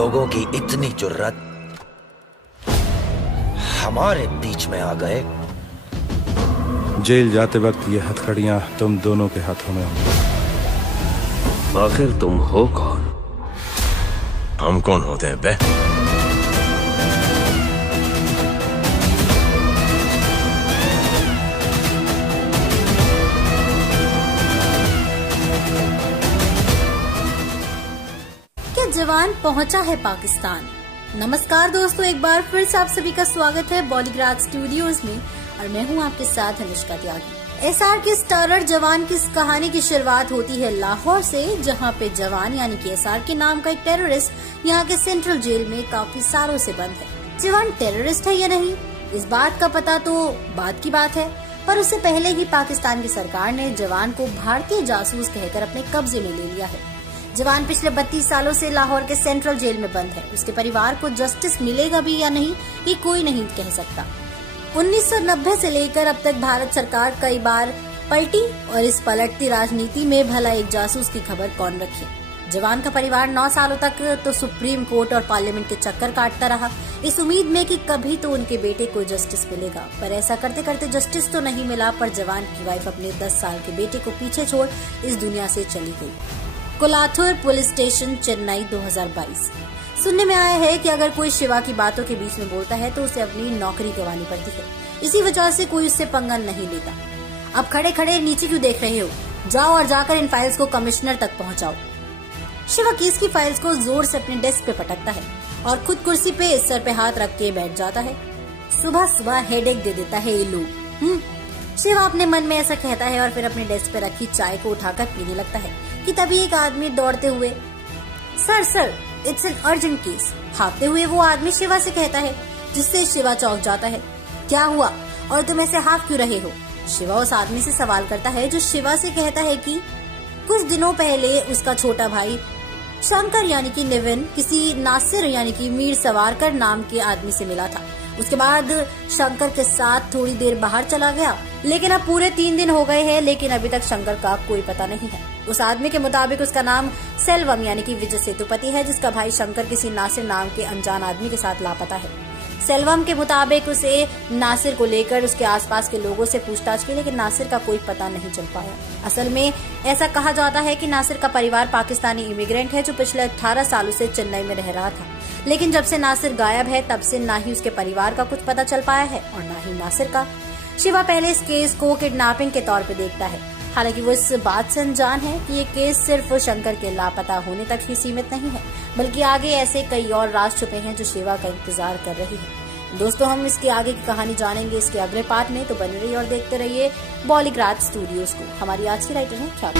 लोगों की इतनी जुर्रत हमारे बीच में आ गए। जेल जाते वक्त ये हथकड़ियां तुम दोनों के हाथों में होंगी। आखिर तुम हो कौन? हम कौन होते हैं बे? क्या जवान पहुंचा है पाकिस्तान? नमस्कार दोस्तों, एक बार फिर से आप सभी का स्वागत है बॉलीग्राड स्टूडियोज में और मैं हूं आपके साथ अनुष्का त्यागी। एसआर के स्टारर जवान की इस कहानी की शुरुआत होती है लाहौर से, जहां पे जवान यानी कि एसआर के नाम का एक टेररिस्ट यहाँ के सेंट्रल जेल में काफी सालों से बंद है। जवान टेररिस्ट है या नहीं, इस बात का पता तो बाद की बात है, पर उससे पहले ही पाकिस्तान की सरकार ने जवान को भारतीय जासूस कहकर अपने कब्जे में ले लिया है। जवान पिछले 32 सालों से लाहौर के सेंट्रल जेल में बंद है। उसके परिवार को जस्टिस मिलेगा भी या नहीं, ये कोई नहीं कह सकता। 1990 से लेकर अब तक भारत सरकार कई बार पलटी और इस पलटती राजनीति में भला एक जासूस की खबर कौन रखे। जवान का परिवार 9 सालों तक तो सुप्रीम कोर्ट और पार्लियामेंट के चक्कर काटता रहा, इस उम्मीद में कि कभी तो उनके बेटे को जस्टिस मिलेगा, पर ऐसा करते करते जस्टिस तो नहीं मिला। पर जवान की वाइफ अपने 10 साल के बेटे को पीछे छोड़ इस दुनिया से चली गई। Kolathur police station, Chennai, 2022। सुनने में आया है कि अगर कोई शिवा की बातों के बीच में बोलता है तो उसे अपनी नौकरी गंवानी पड़ती है। इसी वजह से कोई उससे पंगा नहीं लेता। अब खड़े खड़े नीचे क्यों देख रहे हो? जाओ और जाकर इन फाइल्स को कमिश्नर तक पहुंचाओ। शिवा केस की फाइल्स को जोर से अपने डेस्क पे पटकता है और खुद कुर्सी पे सर पे हाथ रख के बैठ जाता है। सुबह सुबह हेडेक दे देता है ये लोग। शिवा अपने मन में ऐसा कहता है और फिर अपने डेस्क पे रखी चाय को उठाकर पीने लगता है कि तभी एक आदमी दौड़ते हुए, sir it's an urgent case, भागते हुए वो आदमी शिवा से कहता है, जिससे शिवा चौंक जाता है। क्या हुआ और तुम ऐसे हाफ क्यों रहे हो? शिवा उस आदमी से सवाल करता है, जो शिवा से कहता है कि कुछ दिनों पहले उसका छोटा भाई शंकर यानी कि निविन किसी नासिर यानी कि मीर सवारकर नाम के आदमी से मिला था। उसके बाद शंकर के साथ थोड़ी देर बाहर चला गया, लेकिन अब पूरे 3 दिन हो गए हैं, लेकिन अभी तक शंकर का कोई पता नहीं है। उस आदमी के मुताबिक उसका नाम सेल्वम यानी कि विजय सेतुपति है, जिसका भाई शंकर किसी नासिर नाम के अनजान आदमी के साथ लापता है। सेल्वम के मुताबिक उसे नासिर को लेकर उसके आसपास के लोगों से पूछताछ की, लेकिन नासिर का कोई पता नहीं चल पाया। असल में ऐसा कहा जाता है कि नासिर का परिवार पाकिस्तानी इमिग्रेंट है, जो पिछले 18 सालों से चेन्नई में रह रहा था, लेकिन जब से नासिर गायब है तब से ना ही उसके परिवार का कुछ पता चल पाया है और ना ही नासिर का। शिवा पहले इस केस को किडनैपिंग के तौर पे देखता है, हालांकि वो इस बात से अनजान है कि ये केस सिर्फ शंकर के लापता होने तक ही सीमित नहीं है, बल्कि आगे ऐसे कई और राज छुपे हैं जो शिवा का इंतजार कर रही है। दोस्तों, हम इसके आगे की कहानी जानेंगे इसके अगले पार्ट में, तो बने रहिए और देखते रहिए बॉलीग्राड स्टूडियोज को। हमारी आज की राइटर है क्या